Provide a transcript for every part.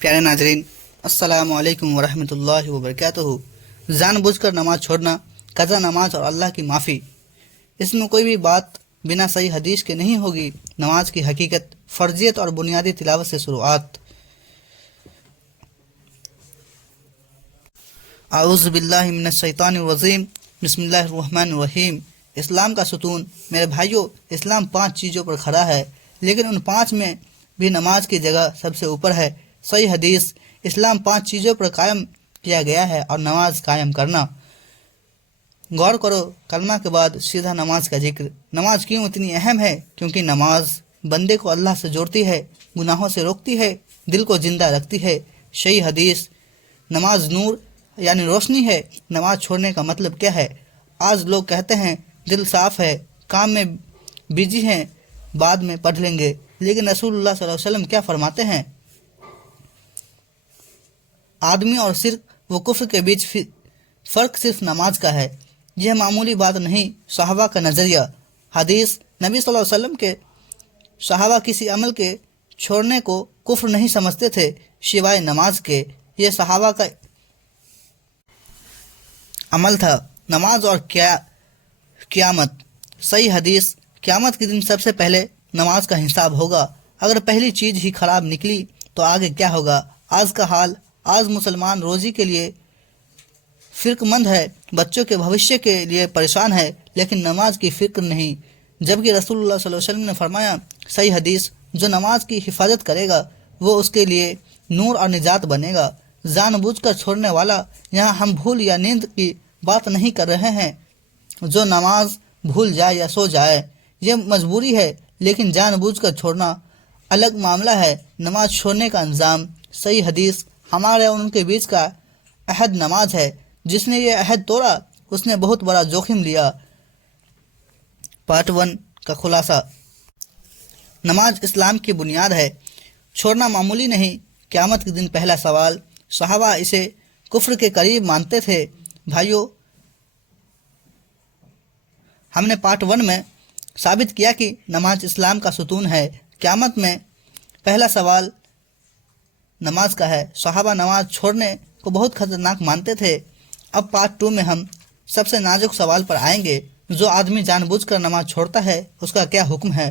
پیارے ناظرین، السلام علیکم ورحمۃ اللہ وبرکاتہ۔ جان بوجھ کر نماز چھوڑنا، قضا نماز اور اللہ کی معافی، اس میں کوئی بھی بات بنا صحیح حدیث کے نہیں ہوگی۔ نماز کی حقیقت، فرضیت اور بنیادی تلاوت سے شروعات۔ اعوذ باللہ من الشیطان الرجیم، بسم اللہ الرحمن الرحیم۔ اسلام کا ستون، میرے بھائیوں، اسلام 5 چیزوں پر کھڑا ہے، لیکن ان 5 میں بھی نماز کی جگہ سب سے اوپر ہے۔ صحیح حدیث، اسلام 5 چیزوں پر قائم کیا گیا ہے اور نماز قائم کرنا۔ غور کرو، کلمہ کے بعد سیدھا نماز کا ذکر۔ نماز کیوں اتنی اہم ہے؟ کیونکہ نماز بندے کو اللہ سے جوڑتی ہے، گناہوں سے روکتی ہے، دل کو زندہ رکھتی ہے۔ صحیح حدیث، نماز نور یعنی روشنی ہے۔ نماز چھوڑنے کا مطلب کیا ہے؟ آج لوگ کہتے ہیں دل صاف ہے، کام میں بزی ہیں، بعد میں پڑھ لیں گے، لیکن رسول اللہ صلی اللہ علیہ وسلم کیا فرماتے ہیں؟ آدمی اور شرک و کفر کے بیچ فرق صرف نماز کا ہے۔ یہ معمولی بات نہیں، صحابہ کا نظریہ۔ حدیث، نبی صلی اللہ علیہ وسلم کے صحابہ کسی عمل کے چھوڑنے کو کفر نہیں سمجھتے تھے سوائے نماز کے۔ یہ صحابہ کا عمل تھا۔ نماز اور قیامت۔ صحیح حدیث، قیامت کے دن سب سے پہلے نماز کا حساب ہوگا۔ اگر پہلی چیز ہی خراب نکلی تو آگے کیا ہوگا؟ آج کا حال، آج مسلمان روزی کے لیے فکر مند ہے، بچوں کے بھوشیہ کے لیے پریشان ہے، لیکن نماز کی فکر نہیں۔ جبکہ رسول اللہ صلی اللہ علیہ وسلم نے فرمایا، صحیح حدیث، جو نماز کی حفاظت کرے گا وہ اس کے لیے نور اور نجات بنے گا۔ جان بوجھ کر چھوڑنے والا، یہاں ہم بھول یا نیند کی بات نہیں کر رہے ہیں۔ جو نماز بھول جائے یا سو جائے، یہ مجبوری ہے، لیکن جان بوجھ کر چھوڑنا الگ معاملہ ہے۔ نماز چھوڑنے کا انجام۔ صحیح حدیث، ہمارے اور ان کے بیچ کا عہد نماز ہے۔ جس نے یہ عہد توڑا، اس نے بہت بڑا جوخم لیا۔ پارٹ 1 کا خلاصہ۔ نماز اسلام کی بنیاد ہے، چھوڑنا معمولی نہیں۔ قیامت کے دن پہلا سوال، صحابہ اسے کفر کے قریب مانتے تھے۔ بھائیو، ہم نے پارٹ 1 میں ثابت کیا کہ نماز اسلام کا ستون ہے۔ قیامت میں پہلا سوال نماز کا ہے۔ صحابہ نماز چھوڑنے کو بہت خطرناک مانتے تھے۔ اب پارٹ 2 میں ہم سب سے نازک سوال پر آئیں گے، جو آدمی جان بوجھ کر نماز چھوڑتا ہے اس کا کیا حکم ہے؟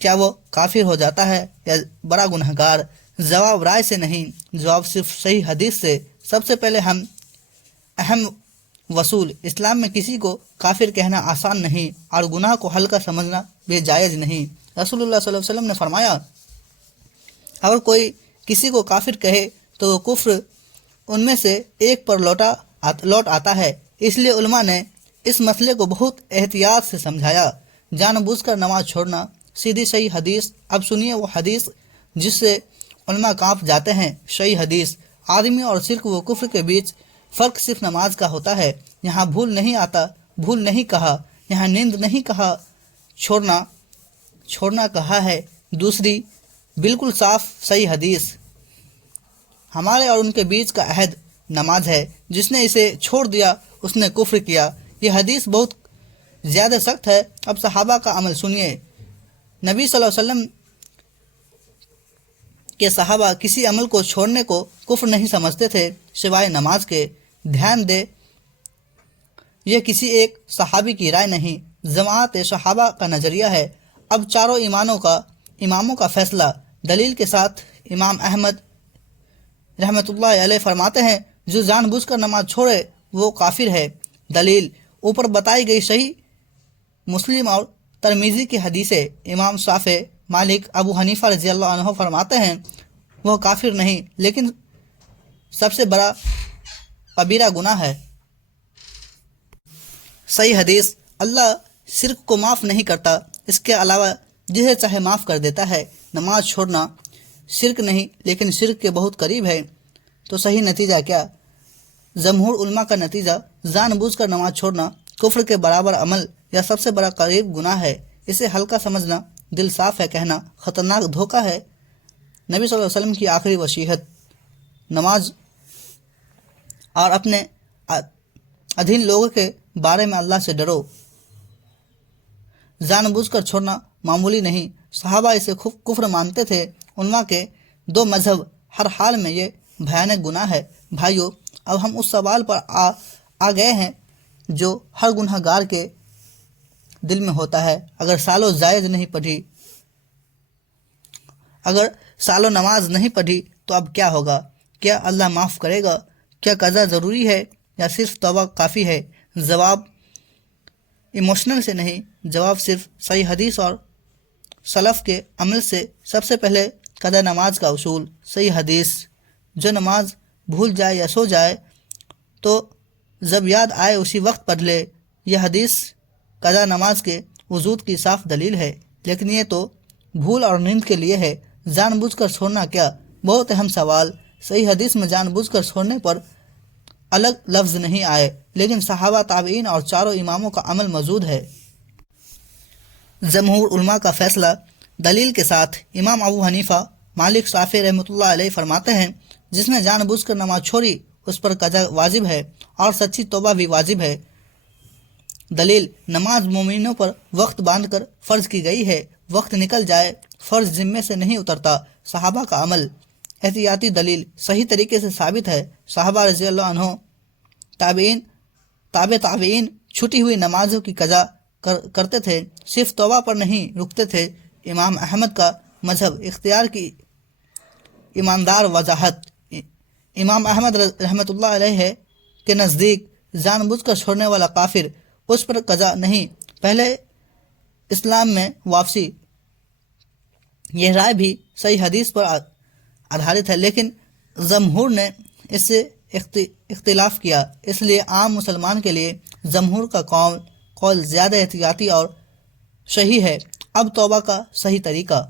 کیا وہ کافر ہو جاتا ہے یا بڑا گنہگار؟ جواب رائے سے نہیں، جواب صرف صحیح حدیث سے۔ سب سے پہلے ہم اہم وصول، اسلام میں کسی کو کافر کہنا آسان نہیں اور گناہ کو ہلکا سمجھنا بھی جائز نہیں۔ رسول اللہ صلی اللہ علیہ وسلم نے فرمایا، اگر کوئی کسی کو کافر کہے تو وہ کفر ان میں سے ایک پر لوٹ آتا ہے۔ اس لیے علماء نے اس مسئلے کو بہت احتیاط سے سمجھایا۔ جان بوجھ کر نماز چھوڑنا، سیدھی صحیح حدیث۔ اب سنیے وہ حدیث جس سے علماء کانپ جاتے ہیں۔ صحیح حدیث، آدمی اور شرک و کفر کے بیچ فرق صرف نماز کا ہوتا ہے۔ یہاں بھول نہیں آتا، بھول نہیں کہا، یہاں نیند نہیں کہا، چھوڑنا کہا ہے۔ دوسری بالکل صاف صحیح حدیث، ہمارے اور ان کے بیچ کا عہد نماز ہے، جس نے اسے چھوڑ دیا اس نے کفر کیا۔ یہ حدیث بہت زیادہ سخت ہے۔ اب صحابہ کا عمل سنیے۔ نبی صلی اللہ علیہ وسلم کے صحابہ کسی عمل کو چھوڑنے کو کفر نہیں سمجھتے تھے سوائے نماز کے۔ دھیان دے، یہ کسی ایک صحابی کی رائے نہیں، جماعت صحابہ کا نظریہ ہے۔ اب چاروں اماموں کا فیصلہ دلیل کے ساتھ۔ امام احمد رحمۃ اللہ علیہ فرماتے ہیں، جو جان بوجھ کر نماز چھوڑے وہ کافر ہے۔ دلیل، اوپر بتائی گئی صحیح مسلم اور ترمذی کی حدیثیں۔ امام شافعی، مالک، ابو حنیفہ رضی اللہ عنہ فرماتے ہیں، وہ کافر نہیں، لیکن سب سے بڑا کبیرہ گناہ ہے۔ صحیح حدیث، اللہ شرک کو معاف نہیں کرتا، اس کے علاوہ جسے چاہے معاف کر دیتا ہے۔ نماز چھوڑنا شرک نہیں، لیکن شرک کے بہت قریب ہے۔ تو صحیح نتیجہ کیا؟ جمہور علماء کا نتیجہ، جان بوجھ کر نماز چھوڑنا کفر کے برابر عمل یا سب سے بڑا قریب گناہ ہے۔ اسے ہلکا سمجھنا، دل صاف ہے کہنا خطرناک دھوکہ ہے۔ نبی صلی اللہ علیہ وسلم کی آخری وصیت، نماز اور اپنے ادھین لوگوں کے بارے میں اللہ سے ڈرو۔ جان بوجھ کر چھوڑنا معمولی نہیں، صحابہ اسے کفر مانتے تھے۔ علماء کے 2 مذہب ہر حال میں یہ بھیانک گناہ ہے۔ بھائیو، اب ہم اس سوال پر آ گئے ہیں جو ہر گناہ گار کے دل میں ہوتا ہے۔ اگر سالوں نماز نہیں پڑھی تو اب کیا ہوگا؟ کیا اللہ معاف کرے گا؟ کیا قضا ضروری ہے یا صرف توبہ کافی ہے؟ جواب ایموشنل سے نہیں، جواب صرف صحیح حدیث اور سلف کے عمل سے۔ سب سے پہلے قضا نماز کا اصول، صحیح حدیث۔ جو نماز بھول جائے یا سو جائے تو جب یاد آئے اسی وقت پڑھ لے، یہ حدیث قضا نماز کے وجود کی صاف دلیل ہے۔ لیکن یہ تو بھول اور نیند کے لیے ہے، جان بوجھ کر چھوڑنا کیا؟ بہت اہم سوال۔ صحیح حدیث میں جان بوجھ کر چھوڑنے پر الگ لفظ نہیں آئے، لیکن صحابہ، تابعین اور چاروں اماموں کا عمل موجود ہے۔ جمہور علماء کا فیصلہ دلیل کے ساتھ۔ امام ابو حنیفہ، مالک، شافعی رحمۃ اللہ علیہ فرماتے ہیں جس نے جان بوجھ کر نماز چھوڑی اس پر قضا واجب ہے اور سچی توبہ بھی واجب ہے۔ دلیل: نماز مومنوں پر وقت باندھ کر فرض کی گئی ہے، وقت نکل جائے فرض ذمے سے نہیں اترتا۔ صحابہ کا عمل۔ احتیاطی دلیل صحیح طریقے سے ثابت ہے۔ صحابہ رضی اللہ عنہ، تابعین چھٹی ہوئی نمازوں کی قضا کرتے تھے، صرف توبہ پر نہیں رکتے تھے۔ امام احمد کا مذہب اختیار کی ایماندار وضاحت۔ امام احمد رحمۃ اللہ علیہ کے نزدیک جان بوجھ کر چھوڑنے والا کافر، اس پر قضا نہیں، پہلے اسلام میں واپسی۔ یہ رائے بھی صحیح حدیث پر آدھارت ہے، لیکن جمہور نے اس سے اختلاف کیا، اس لیے عام مسلمان کے لیے جمہور کا قول زیادہ احتیاطی اور صحیح ہے۔ اب توبہ کا صحیح طریقہ۔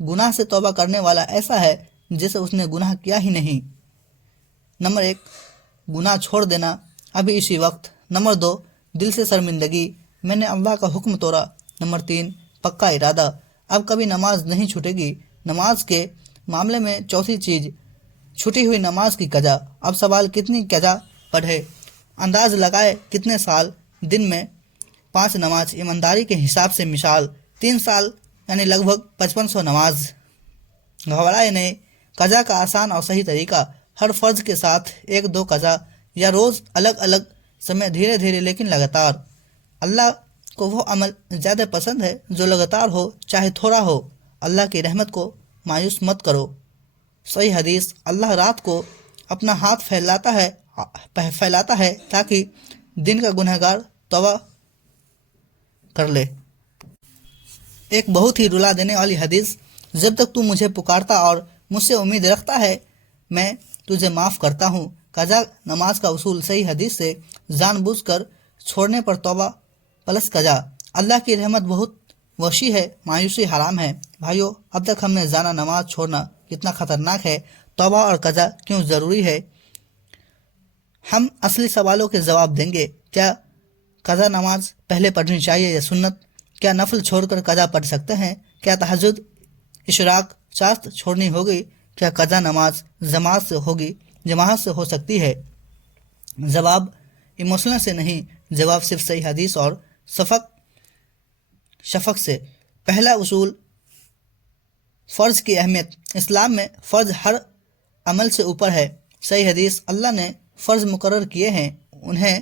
گناہ سے توبہ کرنے والا ایسا ہے جیسے اس نے گناہ کیا ہی نہیں۔ نمبر 1، گناہ چھوڑ دینا ابھی اسی وقت۔ نمبر 2، دل سے شرمندگی، میں نے اللہ کا حکم توڑا۔ نمبر 3، پکا ارادہ، اب کبھی نماز نہیں چھوٹے گی۔ نماز کے معاملے میں چوتھی چیز، چھٹی ہوئی نماز کی قضا۔ اب سوال، کتنی قضا پڑھے؟ انداز لگائے کتنے سال؟ دن میں 5 نماز، ایمانداری کے حساب سے مثال 3 سال یعنی لگ بھگ 5500 نماز۔ گھبرائے نہیں، قضا کا آسان اور صحیح طریقہ، ہر فرض کے ساتھ 1-2 قضا یا روز الگ الگ سمے، دھیرے دھیرے لیکن لگاتار۔ اللہ کو وہ عمل زیادہ پسند ہے جو لگاتار ہو، چاہے تھوڑا ہو۔ اللہ کی رحمت کو مایوس مت کرو۔ صحیح حدیث، اللہ رات کو اپنا ہاتھ پھیلاتا ہے تاکہ دن کا گنہگار توبہ کر لے۔ ایک بہت ہی رلا دینے والی حدیث، جب تک تو مجھے پکارتا اور مجھ سے امید رکھتا ہے میں تجھے معاف کرتا ہوں۔ قضا نماز کا اصول، صحیح حدیث سے جان بوجھ کر چھوڑنے پر توبہ پلس قضا۔ اللہ کی رحمت بہت وسیع ہے، مایوسی حرام ہے۔ بھائیو، اب تک ہم نے جانا نماز چھوڑنا کتنا خطرناک ہے، توبہ اور قضا کیوں ضروری ہے۔ ہم اصلی سوالوں کے جواب دیں گے۔ کیا قضا نماز پہلے پڑھنی چاہیے یا سنت؟ کیا نفل چھوڑ کر قضا پڑھ سکتے ہیں؟ کیا تہجد، اشراق، چاشت چھوڑنی ہوگی؟ کیا قضا نماز جماعت سے ہو سکتی ہے؟ جواب ایموشنل سے نہیں، جواب صرف صحیح حدیث اور شفق سے۔ پہلا اصول، فرض کی اہمیت۔ اسلام میں فرض ہر عمل سے اوپر ہے۔ صحیح حدیث، اللہ نے فرض مقرر کیے ہیں، انہیں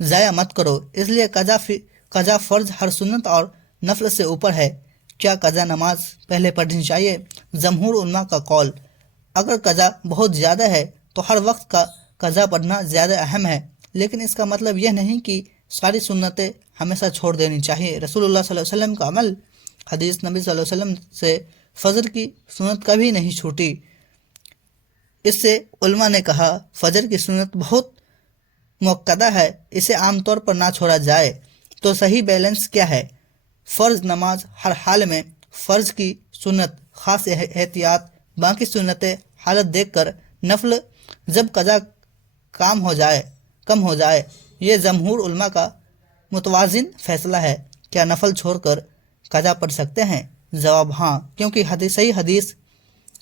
ضائع مت کرو، اس لیے قضا فرض ہر سنت اور نفل سے اوپر ہے۔ کیا قضا نماز پہلے پڑھنی چاہیے؟ جمہور علماء کا قول، اگر قضا بہت زیادہ ہے تو ہر وقت کا قضا پڑھنا زیادہ اہم ہے، لیکن اس کا مطلب یہ نہیں کہ ساری سنتیں ہمیشہ چھوڑ دینی چاہیے۔ رسول اللہ صلی اللہ علیہ وسلم کا عمل، حدیث، نبی صلی اللہ علیہ وسلم سے فجر کی سنت کبھی نہیں چھوٹی۔ اس سے علماء نے کہا فجر کی سنت بہت مؤکدہ ہے، اسے عام طور پر نہ چھوڑا جائے۔ تو صحیح بیلنس کیا ہے؟ فرض نماز ہر حال میں، فرض کی سنت خاص احتیاط، باقی سنتیں حالت دیکھ کر، نفل جب قضا کم ہو جائے۔ یہ جمہور علماء کا متوازن فیصلہ ہے۔ کیا نفل چھوڑ کر قضا پڑھ سکتے ہیں؟ جواب ہاں، کیونکہ صحیح حدیث،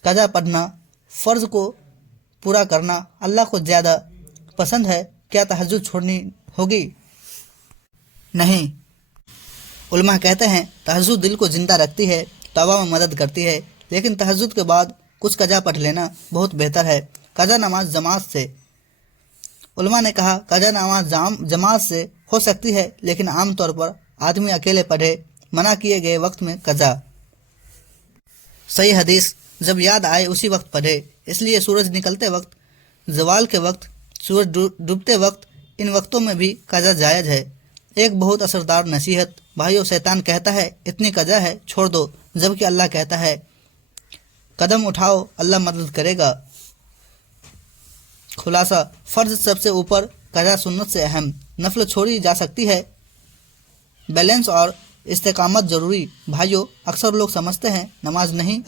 قضا پڑھنا، فرض کو پورا کرنا اللہ کو زیادہ پسند ہے۔ کیا تہجد چھوڑنی ہوگی؟ نہیں۔ علماء کہتے ہیں تہجد دل کو زندہ رکھتی ہے، توبہ میں مدد کرتی ہے، لیکن تہجد کے بعد کچھ قضا پڑھ لینا بہت بہتر ہے۔ قضا نماز جماعت سے، علماء نے کہا قضا نماز جماعت سے ہو سکتی ہے، لیکن عام طور پر آدمی اکیلے پڑھے، منع کیے گئے وقت میں قضا۔ صحیح حدیث، جب یاد آئے اسی وقت پڑھے، اس لیے سورج نکلتے وقت، زوال کے وقت، سورج ڈوبتے وقت، ان وقتوں میں بھی قضا جائز ہے۔ ایک بہت اثردار نصیحت، بھائیو، شیطان کہتا ہے اتنی قضا ہے چھوڑ دو، جبکہ اللہ کہتا ہے قدم اٹھاؤ، اللہ مدد کرے گا۔ خلاصہ، فرض سب سے اوپر، قضا سنت سے اہم، نفل چھوڑی جا سکتی ہے، بیلنس اور استقامت ضروری۔ بھائیو، اکثر لوگ سمجھتے ہیں نماز نہیں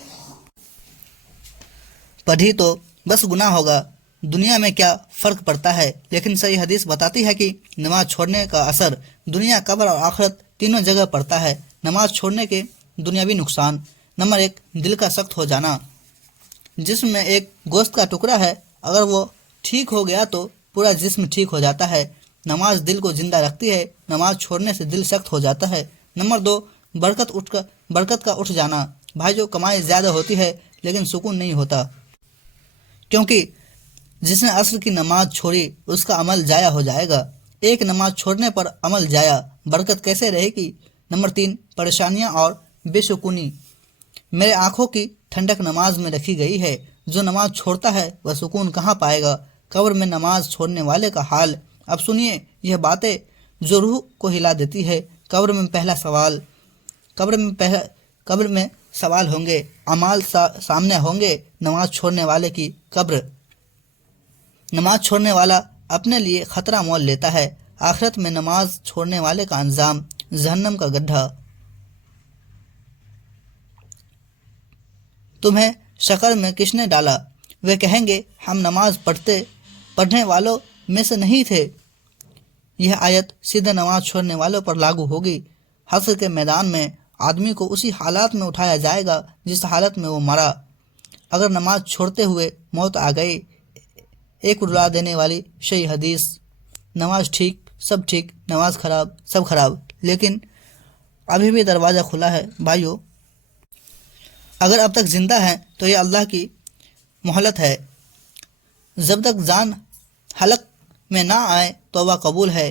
پڑھی تو بس گناہ ہوگا، دنیا میں کیا فرق پڑتا ہے، لیکن صحیح حدیث بتاتی ہے کہ نماز چھوڑنے کا اثر دنیا، قبر اور آخرت تینوں جگہ پڑتا ہے۔ نماز چھوڑنے کے دنیاوی نقصان: نمبر 1، دل کا سخت ہو جانا۔ جسم میں ایک گوشت کا ٹکڑا ہے، اگر وہ ٹھیک ہو گیا تو پورا جسم ٹھیک ہو جاتا ہے۔ نماز دل کو زندہ رکھتی ہے، نماز چھوڑنے سے دل سخت ہو جاتا ہے۔ نمبر 2، برکت کا اٹھ جانا۔ بھائیو، کمائی زیادہ ہوتی ہے لیکن سکون نہیں ہوتا، کیونکہ جس نے عصر کی نماز چھوڑی اس کا عمل ضائع ہو جائے گا۔ ایک نماز چھوڑنے پر عمل ضائع، برکت کیسے رہے گی؟ نمبر 3، پریشانیاں اور بے سکونی۔ میرے آنکھوں کی ٹھنڈک نماز میں رکھی گئی ہے، جو نماز چھوڑتا ہے وہ سکون کہاں پائے گا؟ قبر میں نماز چھوڑنے والے کا حال۔ اب سنیے یہ باتیں جو روح کو ہلا دیتی ہے۔ قبر میں پہلا سوال، قبر میں سوال ہوں گے، اعمال سامنے ہوں گے۔ نماز چھوڑنے والے کی قبر، نماز چھوڑنے والا اپنے لیے خطرہ مول لیتا ہے۔ آخرت میں نماز چھوڑنے والے کا انجام جہنم کا گڈھا۔ تمہیں شکر میں کس نے ڈالا؟ وہ کہیں گے ہم نماز پڑھنے والوں میں سے نہیں تھے۔ یہ آیت سیدھے نماز چھوڑنے والوں پر لاگو ہوگی۔ حشر کے میدان میں آدمی کو اسی حالات میں اٹھایا جائے گا جس حالت میں وہ مرا۔ اگر نماز چھوڑتے ہوئے موت آ گئی، ایک رلا دینے والی صحیح حدیث، نماز ٹھیک سب ٹھیک، نماز خراب سب خراب۔ لیکن ابھی بھی دروازہ کھلا ہے بھائیو، اگر اب تک زندہ ہیں تو یہ اللہ کی مہلت ہے۔ جب تک جان حلق میں نہ آئے توبہ قبول ہے۔